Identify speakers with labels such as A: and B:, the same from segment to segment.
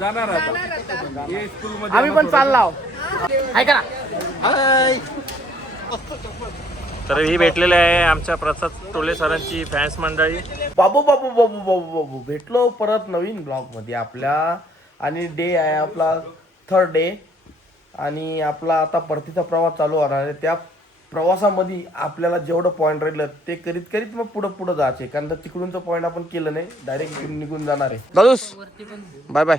A: जाणार आता. हे स्कूलमध्ये
B: आम्ही पण चाललो ऐका.
C: तर ही भेटलेली आहे आमच्या प्रसाद टोले सरांची फॅन्स मंडळी.
B: बाबू बाबू बाबू बाबू बाबू. भेटलो परत नवीन ब्लॉगमध्ये आपल्या. आणि डे आहे आपला थर्ड डे आणि आपला आता परतीचा प्रवास चालू होणार आहे. त्या प्रवासामध्ये आपल्याला जेवढं पॉईंट राहिलं ते करीत करीत मग पुढं पुढं जायचे. कारण तर तिकडूनचं पॉईंट आपण केलं नाही डायरेक्ट इकडून निघून जाणार आहे. दादूस bye bye.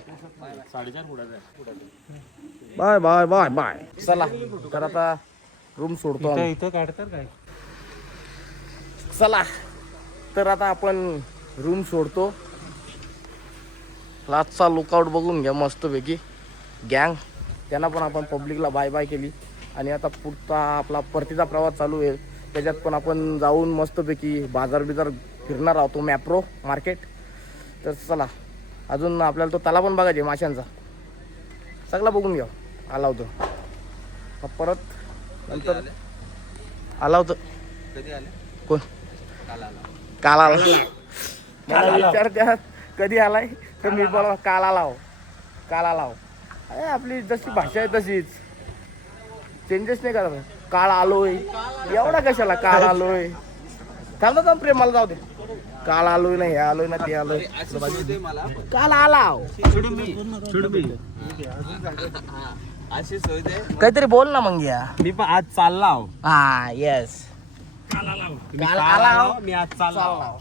B: Bye bye bye bye. चला तर आता रूम सोडतो आम्ही.
C: इथं काढतात काय?
B: चला तर आता आपण रूम सोडतो. लास्टचा लुकआउट बघून घ्या मस्तपैकी. गँग त्यांना पण आपण पब्लिकला बाय बाय केली. आणि आता पुढचा आपला परतीचा प्रवास चालू आहे. त्याच्यात पण आपण जाऊन मस्तपैकी बाजार बिजार फिरणार आहोत. मॅप्रो मार्केट तर चला अजून आपल्याला तो तला पण बघायचे माशांचा. सगळा बघून घ्या. आला होतो. मग परत नंतर आला होतं. कोण? काल आला. मला विचारत्यात कधी आलाय? तर मी बोला काल आला हो. काल आला हो. अरे आपली जशी भाषा आहे तशीच. चेंजेस नाही करत. काळ आलोय. एवढा कशाला काल आलोय? थांब प्रेमाला जाऊ दे. काल आलोय ना हे आलोय ना ते आलोय. काल आला. हो. काहीतरी बोल ना मग या.
C: मी पण आज चालला आहो.
B: हा येस काल आला. हो.
C: मी आज चालला
B: चालला.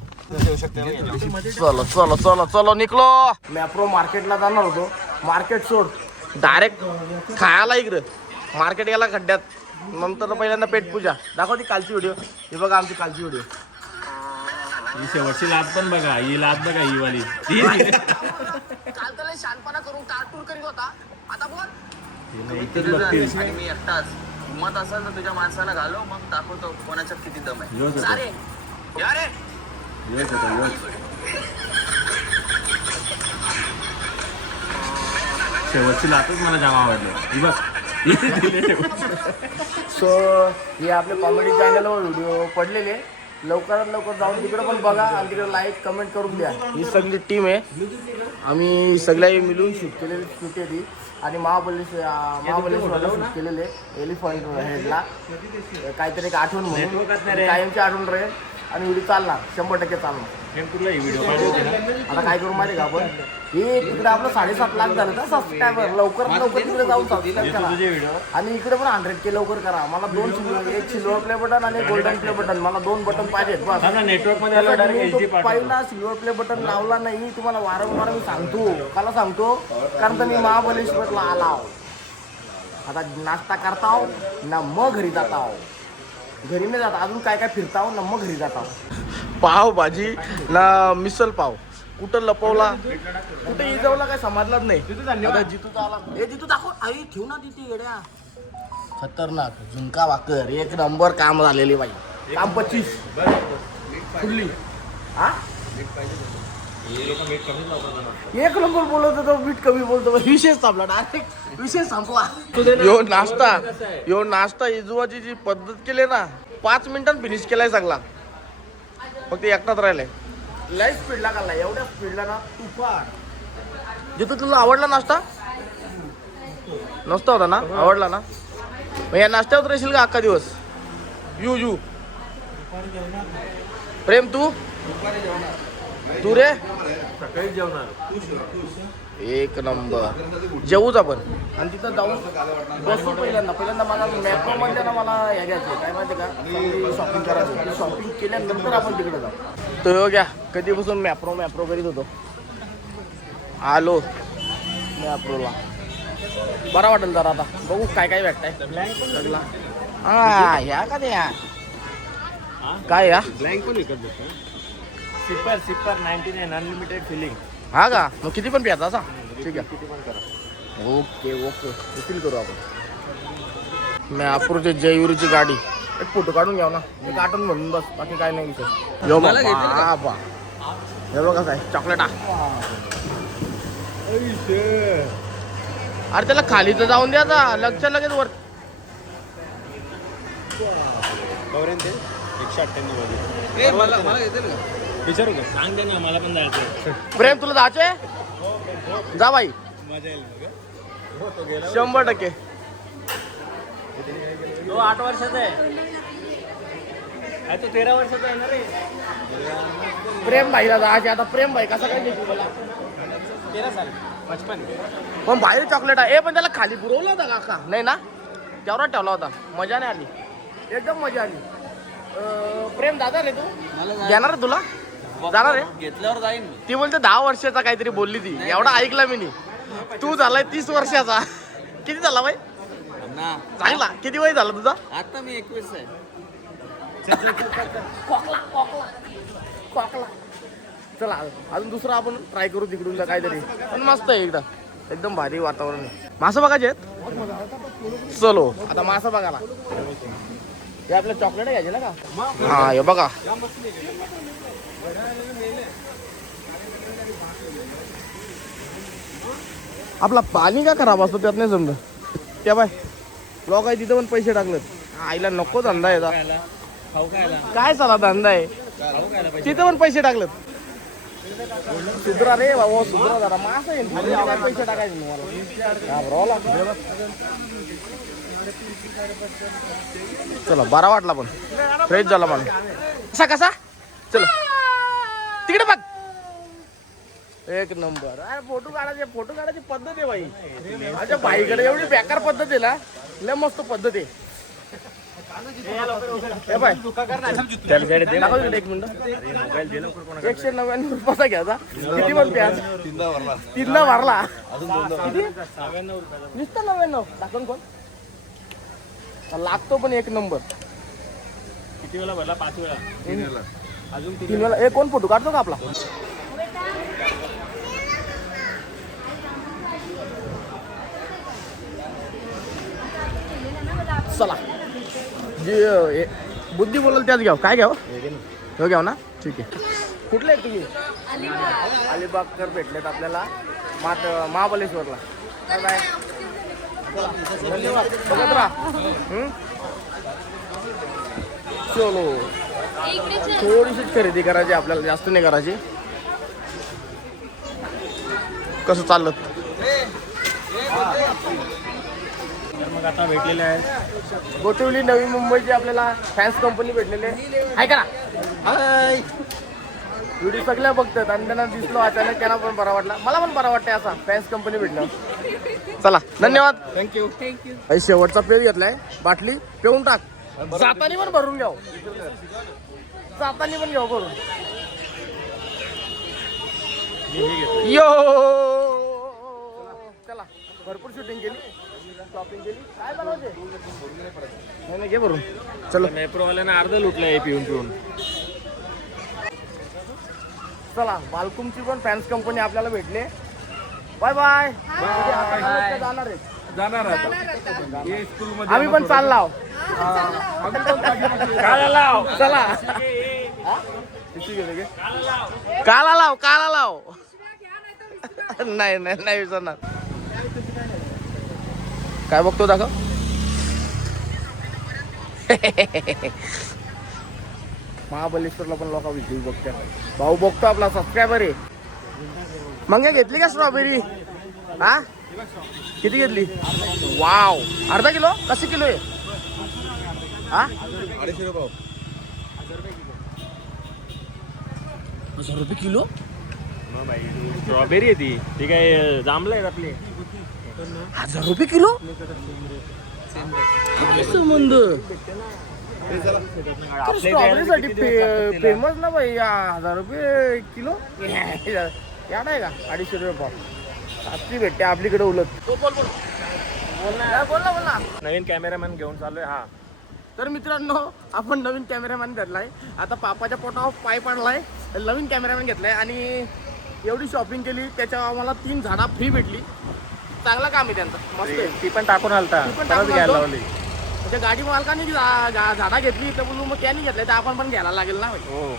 B: चलो चलो चलो चलो निकलो. मॅप्रो मार्केटला जाणार होतो. मार्केट सोड. डायरेक्ट खायला इकडं. मार्केट गेला खड्ड्यात. नंतर पहिल्यांदा पेट पूजा. दाखव ती कालची व्हिडिओ हे बघा आमची कालची व्हिडिओ
C: ही शेवटची लात पण बघा ही लात बघा ही वाली.
B: काल त्याला शानपणा करून कार टूर करीत होता. आता बोल
D: आणि मी एकटाच. हिंमत असेल तर तुझ्या माणसाला घालो मग दाखवतो कोणाच्यात किती दम आहे.
C: योच होता
B: अरे या रे.
C: योच होता योच शेवटची लातच मला जाम आवडली. बघ.
B: सो हे आपले कॉमेडी चॅनलवर व्हिडिओ पडलेले. लवकरात लवकर जाऊन तिकडे पण बघा आणि तिकडे लाईक कमेंट करून द्या. ही सगळी टीम आहे. आम्ही सगळ्या मिळून शूट केलेली शूट आहे ती आणि महाबलेश्वर महाबलेश्वरला शूट केलेले. एलिफंट हेडला काहीतरी एक आठवण म्हणून. कायमची आठवण राहील. आणि व्हिडिओ चालणार. शंभर टक्के चालणार.
C: ही ना.
B: आता काय करू माहिती का आपण? हे तिकडे आपलं साडेसात लाख झालं ना सबस्क्रायबर लवकरात लवकर तिकडे जाऊन सबस्क्राईब करा. आणि इकडे पण हंड्रेड के लवकर करा. मला दोन एक सिल्वर प्ले बटन आणि गोल्डन प्ले बटन मला दोन बटन पाहिजेत बस. नेटवर्कमध्ये पहिला सिल्वर प्ले बटन लावला नाही तुम्हाला वारंवार मी सांगतो. काला सांगतो? कारण तर मी महाबलेश्वरला आला आता नाश्ता करताव ना मग घरी जाताव घरी नाही जाता अजून काय काय फिरताव ना मग घरी जाताव पाव भाजी ना मिसल पाव. कुठं लपवला? कुठे इजवला काय समजलाच नाही. आता आला. ए जितू दाखव. आई ठेव ना तिथे येड्या. खतरनाक. झुणका भाकर. एक नंबर काम झालेली बाई. काम पच्चीस. कुठली हा? एक नंबर बोलत होतो मीठ कमी बोलतो. विशेष संपला डायरेक्ट विशेष संपला यो नाश्ता. यो नाश्ता इजवाची जी पद्धत केली ना पाच मिनिटात फिनिश केलाय सगळा. फक्त एकटाच राहिलाय लय स्पीडला काढला एवढ्या स्पीडला ना तुफान. जिथं तुला आवडला नाश्ता? नसता होता ना? आवडला ना? मग या नाश्त्यावर राहशील का अख्खा दिवस? यू यू. प्रेम तू? तू रे?
C: सकाळी जेवणार.
B: एक नंबर. जेवूच आपण. आणि तिथं जाऊन बसू पहिल्यांदा पहिल्यांदा मला मॅप्रो मध्ये ना मला हे घ्यायचं काय माहिती का? शॉपिंग करायचं. शॉपिंग केल्यानंतर आपण तिकडे जाऊ. तो घ्या कधीपासून मॅप्रो मॅप्रो करीत होतो? आलो. मॅप्रोला. बरा वाटेल जरा आता. बघू काय काय भेटताय. हा ह्या का द्या काय या
C: ब्लँक पण विकत देतो sipper sipper ninety nine unlimited filling
B: हा का? मग किती पण प्याचा असा ठीक आहे. Okay okay. रिफिल करू आपण. मी अप्रोचे जययुरीची गाडी. एक फोटो काढून घ्या ना. एक आठवण म्हणून बस. बाकी काय नाही विषय. यो बाबा. हे बघा काय. चॉकलेट अरे त्याला खाली तर जाऊन द्या आता. लक्ष लगेच वर.
C: एकशे अठ्ठ्याण्णव विचारू का? सांग दे ना मला पण जायचं
B: प्रेम तुला जायचंय? जा बाई. शंभर टक्के.
C: तो आठ वर्षाचा आहे. तो तेरा वर्षाचा आहे ना रे?
B: प्रेम भाईला जायचे आता प्रेम भाई कसा काय देतो मला?
C: तेरा साल. पचपन.
B: पण बाहेर चॉकलेट आहे. ए पण त्याला खाली पुरवला होता काका नाही ना? तेवढा ठेवला होता. मजा नाही आली. एकदम मजा आली. प्रेम दादा रे तू? घेणार आहे तुला? जाणार आहे?
D: घेतल्यावर जाईन
B: ती बोलते दहा वर्षाचा काहीतरी बोलली ती. एवढा ऐकला मी नाही तू झालाय तीस वर्षाचा. किती झाला बाई?
D: ना
B: चांगला. किती वय झाला तुझा?
D: आता मी एकवीस आहे.
B: चला अजून दुसरं आपण ट्राय करू तिकडून काहीतरी. पण मस्त आहे एकदा एकदम भारी वातावरण आहे. मासं बघायचे आहेत? चलो आता मासं बघायला. हे आपलं चॉकलेट घ्यायचे ना का? हा हे बघा. आपला पाणी का खराब असतो त्यात नाही समजा? त्या बाय. लोक आहे तिथं पण पैसे टाकलेत. आईला नको धंदा आहे काय चला धंदा आहे? तिथं पण पैसे टाकलेत. सुधरा रे बाबा सुधरा जरा. मासा आहे. पैसे टाकायचे तुम्हाला. चला बरा वाटला पण. फ्रेश झाला मला कसा कसा? चला. तिकडे बघ. एक नंबर. अरे फोटो काढायचे फोटो काढायची पद्धत आहे बाई. माझ्या बाईकडे एवढी बेकार पद्धत आहे ना लय मस्त पद्धत आहे. हे बाय. दाखव एक मिनिट. एकशे नव्याण्णव रुपयाचा घ्यायचा. किती म्हणते आज तीनदा भरला. किती? नुसतं नव्याण्णव. दाखवून कोण? लागतो पण एक नंबर.
C: किती वेळा भरला? पाच वेळा.
B: तीन वेळा. एक कोण फोटो काढतो का आपला? चला. जे बुद्धी बोलाल त्याच घ्याव. काय घ्याव? हो घ्याव ना? ठीक आहे. कुठले आहेत तुम्ही? अलिबागकर भेटलेत आपल्याला. मात महाबलेश्वरला बाय धन्यवाद. बघत राहा? चलो. थोडीशीच खरेदी करायची आपल्याला जास्त नाही करायची. कसं चाललं?
C: मग आता भेटलेले आहेत.
B: गोटिवली नवी मुंबईची आपल्याला फॅन्स कंपनी भेटलेले आहे. का? हाय. व्हिडिओ सगळ्या बघतात आणि त्यांना दिसलो अचानक त्यांना पण बरा वाटला. मला पण बरा वाटतंय असा फॅन्स कंपनी भेटलं चला धन्यवाद. थँक्यू थँक्यू शेवटचा पेज घेतलाय. बाटली पिऊन टाक. जातानी पण भरून घ्याव. जातानी पण घ्याव भरून यो! चला भरपूर शूटिंग केली. शॉपिंग केली. काय बनवायचे नाही नाही घे भरून. चलो.
C: मेट्रोवाल्यानं अर्ध लुटलं आहे पिऊन पिऊन.
B: चला बालकुमची पण फॅन्स कंपनी आपल्याला भेटले. बाय बाय जाणार आहे
A: जाणार आता. हे स्कूल मध्ये
B: आम्ही पण चाललाव
C: काला लाव.
B: चला. काला लाव काला लाव. नाही नाही नाही विसरणार. काय बघतो दाखव. महाबलेश्वरला पण लोक व्हिडिओ बघतात. भाऊ बघतो आपला सबस्क्रायबर आहे. मग काय घेतली का स्ट्रॉबेरी हा? किती घेतली? वाव. अर्धा किलो? कसे किलो आहे? हा? हजार रुपये किलो?
C: स्ट्रॉबेरी आहे ती. ती काय जांभलं आहे आपली?
B: हजार रुपये किलो? संबंध? स्ट्रॉबेरीसाठी फेमस ना भाई या हजार रुपये किलो? याड आहे का? अडीचशे रुपये पाव सातवी भेटते आपलीकडे उलट. बोल बोल बोल. बोल ना. बोल ना बोल ना.
C: नवीन कॅमेरामॅन घेऊन चाललोय हा.
B: तर मित्रांनो आपण नवीन कॅमेरामॅन घेतलाय आता पापाच्या पोटावर पाय पडलाय नवीन कॅमेरामॅन घेतलाय आणि एवढी शॉपिंग केली त्याच्या आम्हाला तीन झाडा फ्री भेटली. चांगलं काम आहे त्यांचं. मस्त आहे.
C: ती पण टाकून आलता.
B: ती पण
C: परत
B: टाकून
C: घ्यायला
B: आलतो.
C: लावली.
B: म्हणजे गाडी मालकाने जी झा- झा- झाडा घेतली तर बोलू मग त्यांनी घेतलाय तर आपण पण घ्यायला लागेल ना भाई
C: हो.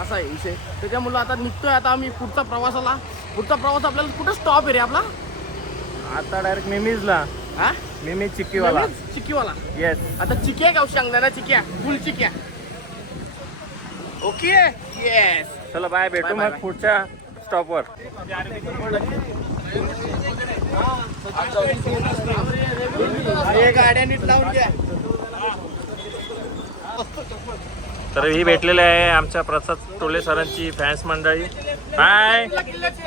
B: असा आहे विषय. त्याच्यामुळं आता निघतोय आता आम्ही पुढचा प्रवासाला. पुढचा प्रवास आपल्याला कुठं स्टॉप आहे रे आपला?
C: आता डायरेक्ट मिमीजला.
B: हा
C: मिमी चिक्कीवाला.
B: चिक्कीवाला?
C: येस
B: आता चिक्या गाव शेंगदाणा चिक्या फुल चिक्या ओके येस
C: चला बाय भेटू मग. पुढच्या स्टॉपवर
B: गाड्या नीट लावून घ्या.
C: तर ही भेटलेली आहे आमच्या प्रसाद टोले सरांची फॅन्स मंडळी. हाय
B: किल्ल्याची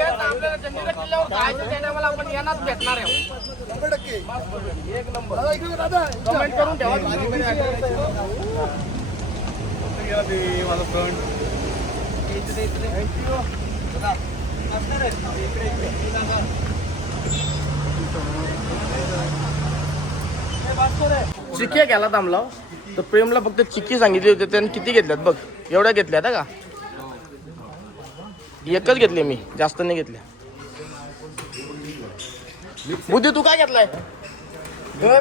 B: गेला थांबला. तर प्रेमला फक्त चिक्की सांगितली होती त्याने किती घेतल्यात बघ. एवढ्या घेतल्यात का? एकच घेतली मी जास्त नाही घेतल्या. बुद्धी तू काय घेतलाय?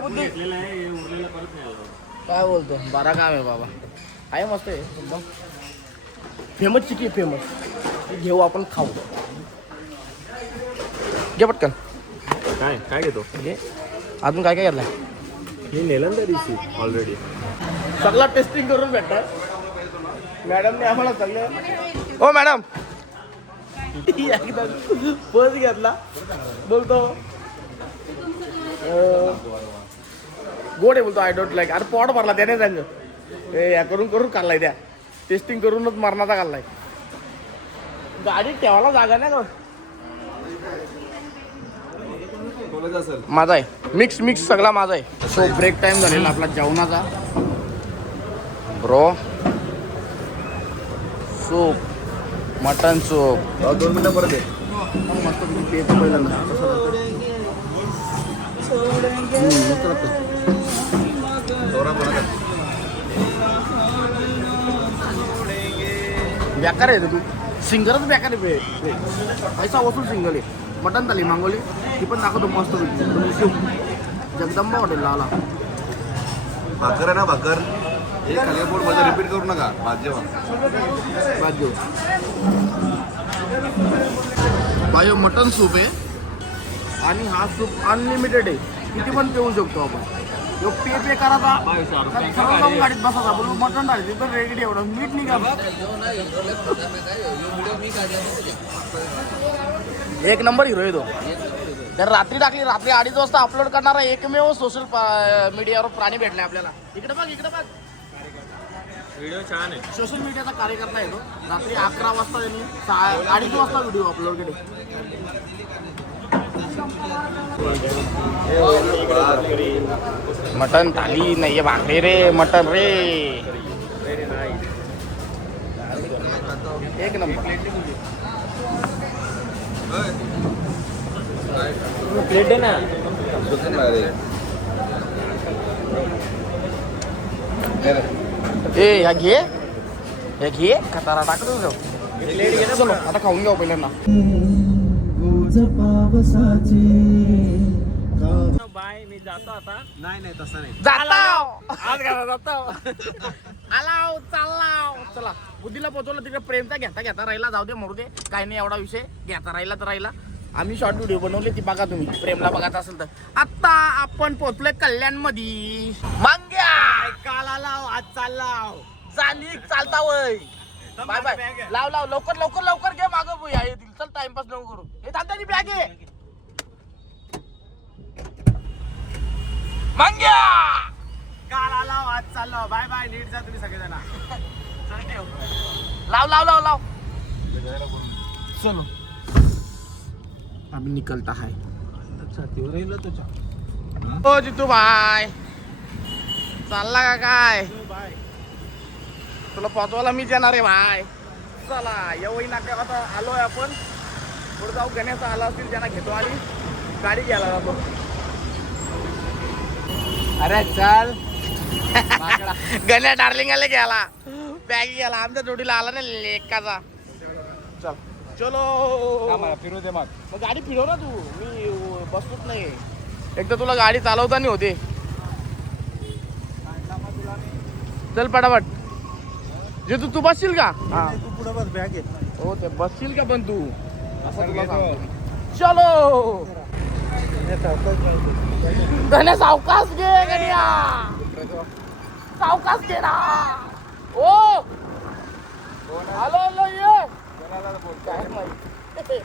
B: बुद्धी. काय बोलतो? बारा काम आहे बाबा. आहे मस्त आहे फेमस चिकी फेमस. घेऊ आपण खाऊ. घे पटकन.
C: काय काय घेतो?
B: अजून काय काय घेतलाय?
C: मी नेलं दिवशी ऑलरेडी
B: सगळा टेस्टिंग करून भेटतात. मॅडमने आम्हाला सगळं हो मॅडम. एकदा बस घेतला. बोलतो. गोड आहे बोलतो आय डोंट लाईक अरे पॉट भरला त्याने सांग. ए या करून करून काढलाय त्या. टेस्टिंग करूनच मरणाचा काढलाय गाडीत ठेवायला जागा नाही का? माझा आहे. मिक्स मिक्स सगळा माझा आहे. सो ब्रेक टाइम झालेला आपला जेवणाचा. ब्रो. सूप. Mutton soup.
A: दोन मिनिटं परत
B: मस्त पेपर पहिल्यांदा मस्त. बेकार आहे तू. सिंगरच बेकार आहे बे. पैसा वसूल सिंगल आहे. मटन थाली मागवली ती पण दाखवतो मस्त. जगदंबा हॉटेलला आला.
A: भाकर आहे ना भाकर. हे खाली बोर्डमध्ये रिपीट करू नका. भात जेवण
B: बायो मटन सूप आहे. आणि हा सूप अनलिमिटेड आहे. किती पण पिऊ शकतो आपण. ह्यो पे पे करायचा गाडीत बसायचा बोलू मटन टाळायचं तर रेगडी एवढं. मीठ निघा एक नंबर हिरो आहे तो. तर रात्री टाकली रात्री अडीच वाजता अपलोड करणारा एकमेव सोशल मीडियावर प्राणी भेटलाय आपल्याला. इकडे बघ इकडे बघ.
C: व्हिडिओ छान आहे.
B: सोशल मीडियाचा कार्यकर्ता आहे तो. रात्री अकरा वाजता त्यांनी अडीच वाजता व्हिडिओ अपलोड केले. मटन थाली नाही भाकरी रे मटन रे. एक नंबर.
C: प्लेट आहे ना?
B: ए ह्या घे. ह्या घे. कतारा टाकतो जाऊ. चलो आता खाऊन घेऊ पहिल्यांदा.
C: बाय मी जातो. आता
B: जाताव आज घरा जाताव आलाव चाललाव. चला बुद्धीला पोहोचवलं तिकडे प्रेमचा घेता घेता राहिला. जाऊ दे मरू दे काय नाही एवढा विषय. घेता राहिला तर राहिला. आम्ही शॉर्ट व्हिडिओ बनवले ती बघा तुम्ही. प्रेमला बघायचं असेल तर. आता आपण पोहोचलोय कल्याणमध्ये मांग्या!
C: काल आलाव आज चाललाव.
B: चाली चालता वय. बाय बाय लाव लाव लवकर लवकर लवकर घे मागं भूया येतील चल टाइमपास नको करू. हे तात्याची बॅग आहे. मांग्या!
C: काल आलाव आज चाललो बाय बाय नीट जा तुम्ही सगळेजण.
B: लाव लाव लाव लाव. चलो आम्ही निकलता है ओ जितू भाई. चालला का काय? तुला पोचवायला मीच येणार आहे भाई. चला येवई नाक्या आता आलोय आपण. पुढे जाऊ गण्याचा आला असतील त्यांना घेतो आणि गाडी घ्यायला जातो.
C: अरे चल.
B: गण्या डार्लिंग आले घ्यायला. बॅग घ्यायला. आमच्या जोडीला आला ना लेकाचा. चल.
C: फिरू दे मग.
B: मग गाडी फिरव ना तू. मी बसतोच नाही एक तर तुला गाडी चालवता नाही होते. चल पटापट. जे तू तू बसशील का? हा
C: तू पुढे बस बॅग आहे.
B: हो ते बसशील का पण तू? असं तुला सांगतो. मी. चलो. गण्या सावकाश घे गण्या. सावकाश घे ना. ओ. हॅलो हॅलो ये. काय माहिती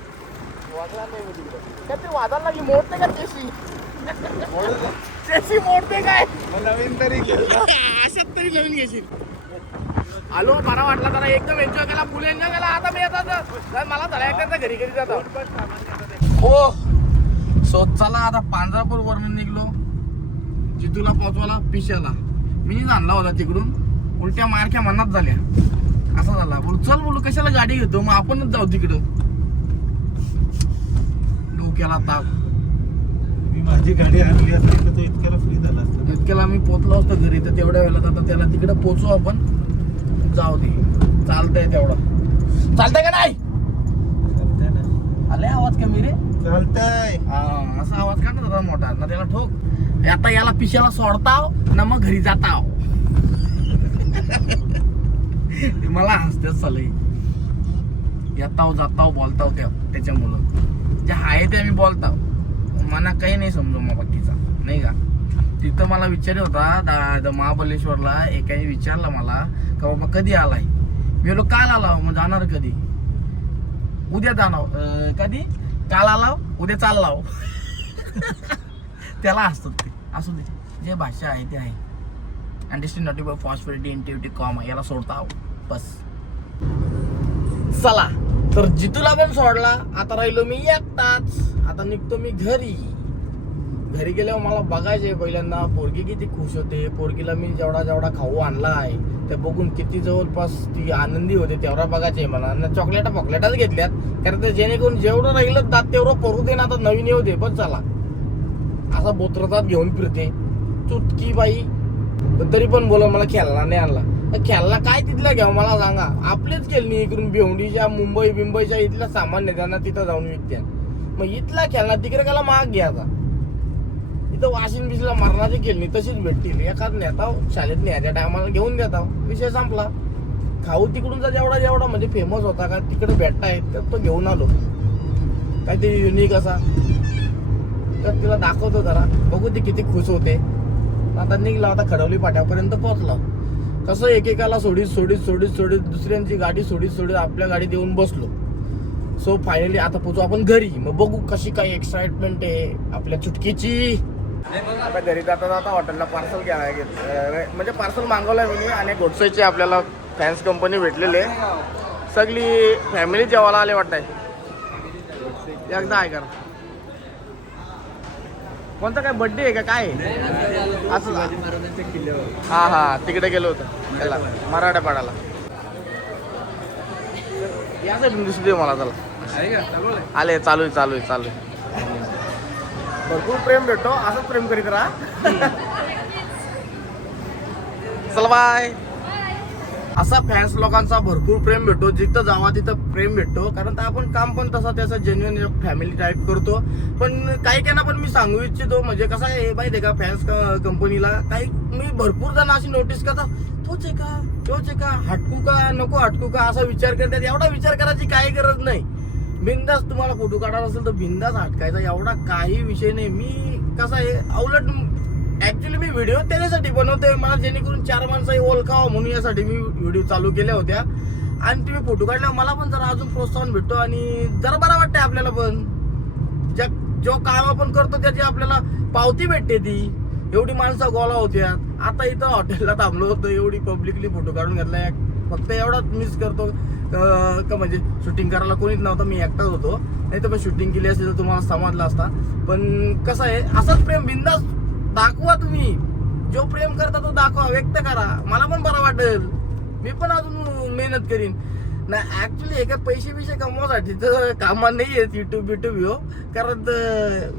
B: वाजला नाही मी तिकडे. का ते वाजायला लागली? मोडते का चेशी चेशी मोडते काय?
A: नवीन तरी घेतला
B: अशात तरी नवीन घेशील. आलो बरा वाटला जरा. एकदम एन्जॉय केला फुल एन्जॉय केला. आता मी आता. तर- मला धडा करता घरी घरी जातो. हो. सो चला आता पांढरापूर वरून निघलो. जितूला पोहोचवाला पिशाला. मी आणला होता तिकडून. उलट्या मारख्या मनात झाल्या. असा झाला? बोलू चल बोलू कशाला गाडी घेतो? मग आपणच जाऊ तिकडं. डोक्याला ताप.
E: मी माझी गाडी आणली असती तर तो इतक्याला फ्री झाला असता.
B: इतक्याला मी पोचलो असतो घरी तर तेवढ्या वेळेला आता त्याला तिकडे पोचू आपण. जाऊ दे. चालतंय तेवढं. चालतंय का नाही?
E: चालतंय ना.
B: आले आवाज कमी रे.
E: चालतंय.
B: हा, असा आवाज काढ ना मोठा? ना त्याला ठोक. आता याला पिशाला सोडताव ना मग घरी जाताव. मला हसतेच चालय येताव जाताव बोलताव त्या त्याच्यामुळं. जे आहे ते मी बोलताव. मला काही नाही समजू मग बाकीचा नाही का? तिथं मला विचार होता दा- महाबलेश्वरला महाबळेश्वरला एकाने विचारलं मला का बाबा कधी आलाय? मी बोलो काल आला. मग जाणार कधी? उद्या जाणार. कधी? काल आला उद्या चाललाव. त्याला असतात ते. असू दे. जे भाषा आहे ते आहे. अंडरस्टँड नॉट फॉस्फरिटी इंटिव्हिटी कॉम याला सोडता आहो. बस. चला तर जितूला पण सोडला आता राहिलो मी एकटाच. आता निघतो मी घरी. घरी गेल्यावर मला बघायचे पहिल्यांदा पोरगी किती खुश होते. पोरगीला मी जेवढा जेवढा खाऊ आणला आहे ते बघून किती जवळपास ती आनंदी होते तेवढा बघायचे मला आणि चॉकलेटा फॉकलेटाच घेतल्यात कारण ते जेणेकरून जेवढं राहिलं दात तेवढं करू दे ना आता नवीन येऊ दे पण चला असा बोत्रतात घेऊन फिरते. चुटकी बाई. तरी पण बोला मला खेळला नाही आणला. खेळला काय तिथला घ्या मला सांगा. आपलेच खेळणी इकडून भिवंडीच्या मुंबई बिंबईच्या इथल्या सामान्य त्यांना तिथं जाऊन विकत्या मग इथला खेळला तिकडे त्याला महाग घ्यायचा इथं वाशिंग बिचला मरणाची खेळणी तशीच भेटतील. एखाद नेता शाळेत न्यायच्या टायमाला घेऊन देता विषय संपला. खाऊ तिकडूनचा जेवढा जेवढा म्हणजे फेमस होता का तिकडे येत तर तो घेऊन आलो. काहीतरी युनिक असा. तर तिला दाखवतो जरा. बघू ते किती खुश होते. आता निघला आता खडवली पाट्यापर्यंत पोहोचला. कसं एकेकाला सोडीत सोडीत सोडीत सोडीत दुसऱ्यांची गाडी सोडीत सोडीत आपल्या गाडीत येऊन बसलो. सो फायनली आता पोचू आपण घरी. मग बघू कशी काय एक्साइटमेंट आहे आपल्या चुटकीची. आता घरी जाता जाता हॉटेलला पार्सल घ्यायला घेत म्हणजे पार्सल मागवलंय मी आणि गोडसेचे आपल्याला फॅन्स कंपनी भेटलेले. सगळी फॅमिली जेवायला आले वाटतंय. एकदा आहे करा कोणता काय बर्थडे आहे का? काय आहे? असं हा हा तिकडे गेलो होतो. त्याला मराठा पाडाला. या दिसू दे मला त्याला. आले चालू आहे चालू आहे चालू आहे. भरपूर प्रेम भेटतो असंच प्रेम करीत राहा. चल बाय. असा फॅन्स लोकांचा भरपूर प्रेम भेटतो. जिथं जावा तिथं प्रेम भेटतो. कारण तर आपण काम पण तसं त्याचं जेन्युन फॅमिली टाईप करतो. पण काही काहीना पण मी सांगू इच्छितो. म्हणजे कसं आहे माहिती आहे का फॅन्स कंपनीला काही मी भरपूर जण अशी नोटीस करतात. तोच आहे का? तोच आहे का? हटकू का? नको हटकू का? असा विचार करतात. एवढा विचार करायची काही गरज नाही. बिंदास तुम्हाला फोटो काढायला असेल तर बिंदास हटकायचा. एवढा काही विषय नाही. मी कसा आहे उलट ऍक्च्युली मी व्हिडिओ त्याच्यासाठी बनवतोय मला जेणेकरून चार माणसं ओळखावं म्हणून यासाठी मी व्हिडिओ चालू केल्या होत्या. आणि तुम्ही फोटो काढल्यावर मला पण जरा अजून प्रोत्साहन भेटतो आणि जरा बरं वाटतंय आपल्याला पण. ज्या जो काम आपण करतो त्याची आपल्याला पावती भेटते ती. एवढी माणसं गोळा होत्या आता इथं हॉटेलला थांबलो होतो एवढी पब्लिकली फोटो काढून घेतला फक्त एवढाच मिस करतो. का म्हणजे शूटिंग करायला कोणीच नव्हतं मी एकटाच होतो. नाही तर पण शूटिंग केली असती तर तुम्हाला समजलं असता. पण कसं आहे असंच प्रेम बिंदास दाखवा तुम्ही. जो प्रेम करता तो दाखवा व्यक्त करा. मला पण बरं वाटेल. मी पण अजून मेहनत करीन. नाही ऍक्च्युली हे काय पैसे विषय कमवासाठी तर कामा नाही आहेत युट्यूब बिट्यूब हो. कारण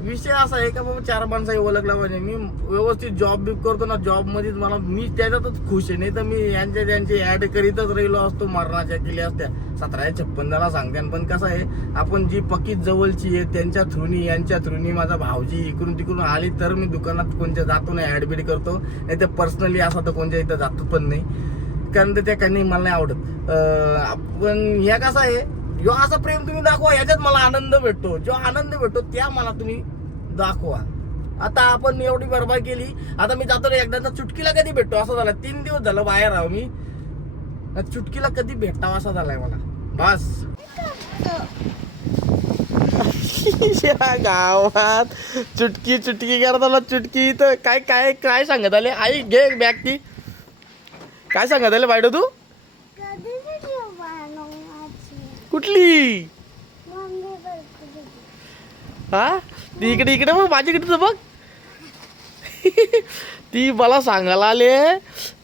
B: विषय असा आहे का बाबा चार माणसाही ओळखला पाहिजे. मी व्यवस्थित जॉब बिब करतो ना जॉबमध्येच मला मी त्याच्यातच खुश आहे. नाही तर मी यांच्या त्यांची ऍड करीतच राहिलो असतो मरणाच्या केल्या असत्या. सतराशे छप्पन जणा सांगते पण कसं आहे आपण जी पकीत जवळची आहे त्यांच्या थ्रूनी यांच्या थ्रूनी माझा भावजी इकडून तिकडून आली तर मी दुकानात कोणत्या जातो नाही ऍड बीड करतो. नाही तर पर्सनली असा तर कोणत्या इथं जातो पण नाही. कारण ते त्या काही मला नाही आवडत. पण हे ह्या कसं आहे जो असा प्रेम तुम्ही दाखवा याच्यात मला आनंद भेटतो. जो आनंद भेटतो त्या मला तुम्ही दाखवा. आता आपण एवढी बरबाद केली आता मी जातो एकदा चुटकीला कधी भेटतो? असं झालं तीन दिवस झालं बाहेर आहो मी. चुटकीला कधी भेटावा असा झालाय मला. बस. गावात चुटकी चुटकी करताना चुटकी तर काय काय काय सांगत आले? आई घे बॅग ती. काय सांगा त्याला बायडो तू? कुठली? हा? ती इकडे इकडे बघ माझ्याकडे तर बघ. ती मला सांगायला आले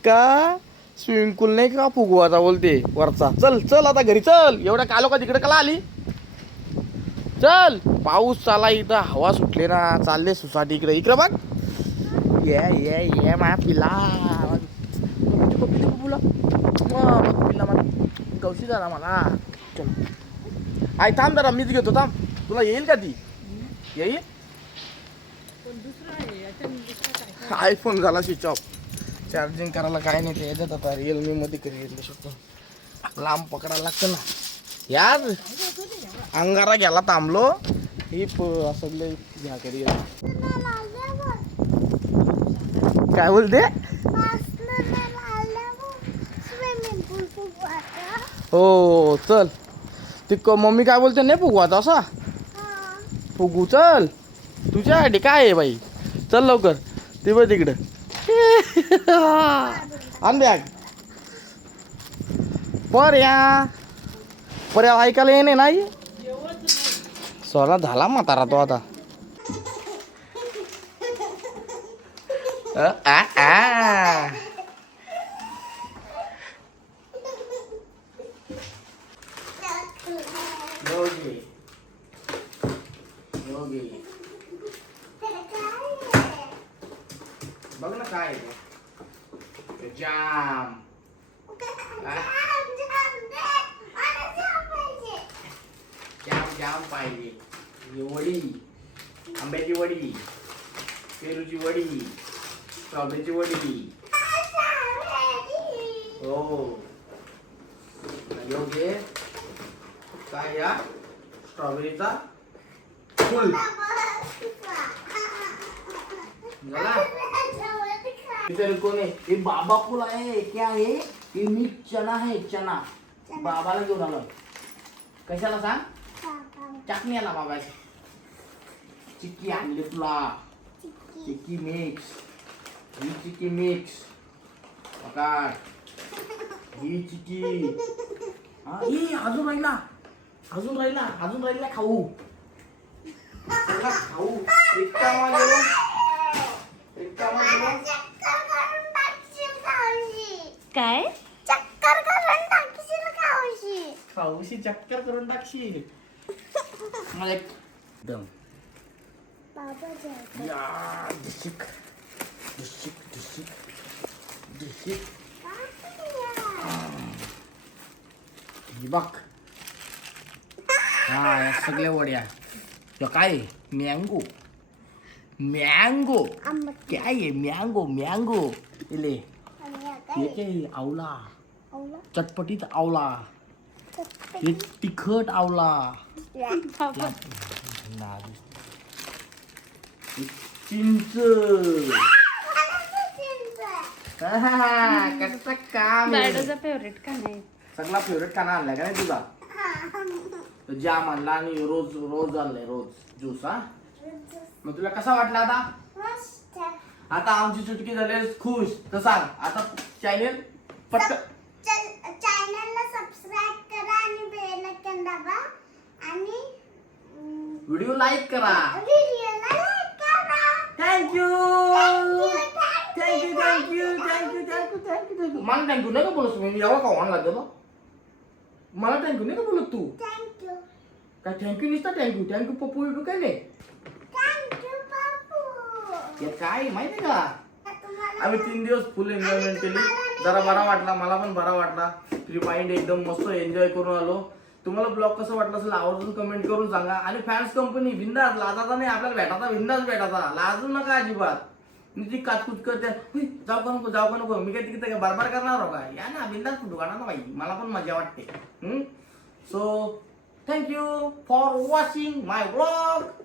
B: का स्विमिंग पूल नाही का फुगवाचा बोलते वरचा. चल चल आता घरी चल. एवढ्या कालो का तिकडे कला आली? चल. पाऊस चाला इथं हवा सुटले ना. चालले सुसाटी इकडे. इकडे बघ. ये ये ये माया पिला पिला पिला मला गवशी झाला मला. चल. आई थांब जरा मीच घेतो थांब. तुला येईल का ती? येईल? आयफोन झाला स्विच ऑफ चार्जिंग करायला काय नाही ते येतात आता. रिअलमी मध्ये कधी घेतलं शकतो? लांब पकडायला लागतं ना. यार अंगारा घ्यायला थांबलो. ही प- सगळे घ्या कधी काय बोलते
F: स्विमिंग पूल फुगवायचा
B: हो चल. ती क- मम्मी काय बोलते नाही फुगू आता असा? फुगू चल. तुझ्यासाठी काय आहे बाई? चल लवकर. ते बघ तिकडं. आण बॅग. पर्या. पर्या ऐकायला येणे नाही. सोला झाला म्हातारा तो आता. आ, आ. योगी. योगी. बघ ना काय आहे ते. जाम जाम जाम पाहिजे ही वडी आंब्याची वडी पेरूची वडी स्ट्रॉबेरीची वडी हो. योगे हो काय या? स्ट्रॉबेरीचा फुल. झाला? इधर कोण आहे? हे बाबा फुल आहे ते आहे. हे मी चना आहे चना बाबाला घेऊन आलो कशाला सांग? चटणी आला बाबा चिक्की आणली तुला. चिक्की मिक्स. ही चिक्की मिक्स. पकाड ही चिक्की हा ही अजून राहिला. अजून राहिला अजून राहिला खाऊ. चला खाऊ. रिकामा गेलो रिकामा गेलो
F: काय? चक्कर करून टाकशील खाऊशी
B: खाऊशी चक्कर करून टाकशील. मला एक दम
F: बाबा
B: या डिशिक डिशिक डिशिक ही बघ. हा या सगळ्या वड्या. या काय? मँगो. मँगो. काय आहे? Mango mango. इले हे
F: काय
B: आवला चटपटीत आवला हे तिखट आवला चिंच. कसं काम आहे.
G: फेवरेट का नाही
B: सगळा फेवरेट खाना आणलाय का नाही तुझा? जाम आणला आणि रोज रोज आणलाय रोज. ज्यूस हा? मग तुला कसा वाटला आता? आता आमची चुटकी झाली खुश. तर सांग आता चॅनेल पटक
F: चॅनलला सबस्क्राईब करा आणि बेल आयकॉन दाबा. आणि
B: व्हिडिओ लाईक करा.
F: व्हिडिओला लाईक करा.
B: Thank you
F: thank you
B: thank you thank you thank you thank you thank you thank you मला थँक्यू नाही का बोलत मी एवढा का ऑन लागलो मला थँक्यू नाही का बोलत तू?
F: थँक्यू
B: काय थँक्यू नुसतं thank you thank you Pappu विडू काय नाही?
F: थँक्यू बापू
B: हे काय माहिती का? आम्ही तीन दिवस फुल एन्जॉयमेंट केली. जरा बरा वाटला मला पण बरा वाटला. तुझी माइंड एकदम मस्त एन्जॉय करून आलो. तुम्हाला ब्लॉग कसं वाटलं असेल आवर्जून कमेंट करून सांगा. आणि फॅन्स कंपनी विंदास लाजाचा नाही आपल्याला भेटाता विंदास भेटाता लाजू नका अजिबात. मी ती काचकूच करते. "हुई, जाऊ का नको जाऊ का नको. मी काय तिथे काय बारबार करणार हो का? या ना बिंदास कुठं काढा ना बाई. मला पण मजा वाटते. So thank you for watching my blog